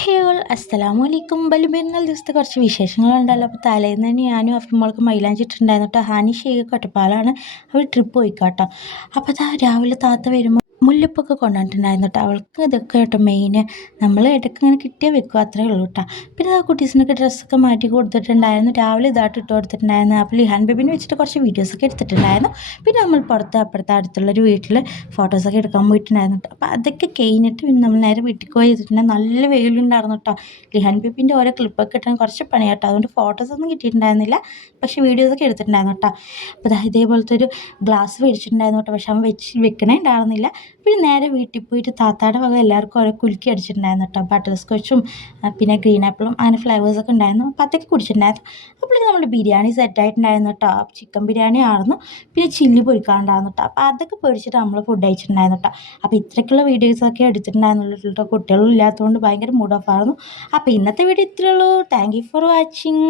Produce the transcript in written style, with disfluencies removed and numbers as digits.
ഹേ all അസ്സലാമു അലൈക്കും. ബലിപെരുന്നാൾ ദിവസത്തെ കുറച്ച് വിശേഷങ്ങളുണ്ടല്ലോ. അപ്പോൾ തലേന്ന് തന്നെ ഞാനും അഫിമോൾക്ക് മൈലാഞ്ചി ഇട്ടിട്ടുണ്ടായിരുന്നു കേട്ടോ. ഹാനി ഷേഖ് ഒറ്റപ്പാലാണ് അവൾ ട്രിപ്പ് പോയിക്കാട്ടോ. അപ്പോൾ രാവിലെ താത്ത വരുമ്പോൾ മുല്ലപ്പൊക്കെ കൊണ്ടുവന്നിട്ടുണ്ടായിരുന്നു കേട്ടോ. അവൾക്ക് ഇതൊക്കെ കേട്ടോ മെയിൻ. നമ്മൾ ഇടയ്ക്ക് ഇങ്ങനെ കിട്ടിയാൽ വെക്കും, അത്രയേ ഉള്ളൂ കേട്ടോ. പിന്നെ ആ കുട്ടീസിനൊക്കെ ഡ്രസ്സൊക്കെ മാറ്റി കൊടുത്തിട്ടുണ്ടായിരുന്നു. രാവിലെ ഇതായിട്ട് ഇട്ട് കൊടുത്തിട്ടുണ്ടായിരുന്നു. അപ്പോൾ ലിഹാൻ ബേബിനെ വെച്ചിട്ട് കുറച്ച് വീഡിയോസൊക്കെ എടുത്തിട്ടുണ്ടായിരുന്നു. പിന്നെ നമ്മൾ പുറത്ത് അപ്പുറത്തെ അടുത്തുള്ളൊരു വീട്ടിൽ ഫോട്ടോസൊക്കെ എടുക്കാൻ പോയിട്ടുണ്ടായിരുന്നു കേട്ടോ. അപ്പോൾ അതൊക്കെ കഴിഞ്ഞിട്ട് പിന്നെ നമ്മൾ നേരെ വീട്ടിൽ പോയി ചെയ്തിട്ടുണ്ടെങ്കിൽ നല്ല വെയിലുണ്ടായിരുന്നു കേട്ടോ. ലിഹാൻ ബേബിൻ്റെ ഓരോ ക്ലിപ്പൊക്കെ കിട്ടാൻ കുറച്ച് പണിയാട്ടോ. അതുകൊണ്ട് ഫോട്ടോസൊന്നും കിട്ടിയിട്ടുണ്ടായിരുന്നില്ല, പക്ഷേ വീഡിയോസൊക്കെ എടുത്തിട്ടുണ്ടായിരുന്നു കേട്ടോ. അപ്പോൾ ഇതേപോലത്തെ ഒരു ഗ്ലാസ് മേടിച്ചിട്ടുണ്ടായിരുന്നു കേട്ടോ. പക്ഷെ അവൻ വെക്കണേ ഉണ്ടായിരുന്നില്ല. പിന്നെ നേരെ വീട്ടിൽ പോയിട്ട് താത്താടെ വക എല്ലാവർക്കും ഓരോ കുലുക്കി അടിച്ചിട്ടുണ്ടായിരുന്നു കേട്ടോ. ബട്ടർ സ്കോച്ചും പിന്നെ ഗ്രീൻ ആപ്പിളും അങ്ങനെ ഫ്ലേവേഴ്സൊക്കെ ഉണ്ടായിരുന്നു. അപ്പോൾ അതൊക്കെ കുടിച്ചിട്ടുണ്ടായിരുന്നു. അപ്പോഴേക്കും നമ്മൾ ബിരിയാണി സെറ്റായിട്ടുണ്ടായിരുന്നു കേട്ടോ. ചിക്കൻ ബിരിയാണി ആയിരുന്നു, പിന്നെ ചില്ലി പൊരിക്കാനുണ്ടായിരുന്നു കേട്ടോ. അപ്പോൾ അതൊക്കെ പൊരിച്ചിട്ട് നമ്മൾ ഫുഡ് കഴിച്ചിട്ടുണ്ടായിരുന്നു കേട്ടോ. അപ്പോൾ ഇത്രയ്ക്കുള്ള വീഡിയോസൊക്കെ എടുത്തിട്ടുണ്ടായിരുന്നുള്ളൂ കേട്ടോ. കുട്ടികളും ഇല്ലാത്തതുകൊണ്ട് ഭയങ്കര മൂഡ് ഓഫ് ആയിരുന്നു. അപ്പോൾ ഇന്നത്തെ വീഡിയോ ഇത്രയേ ഉള്ളൂ. Thank you for watching.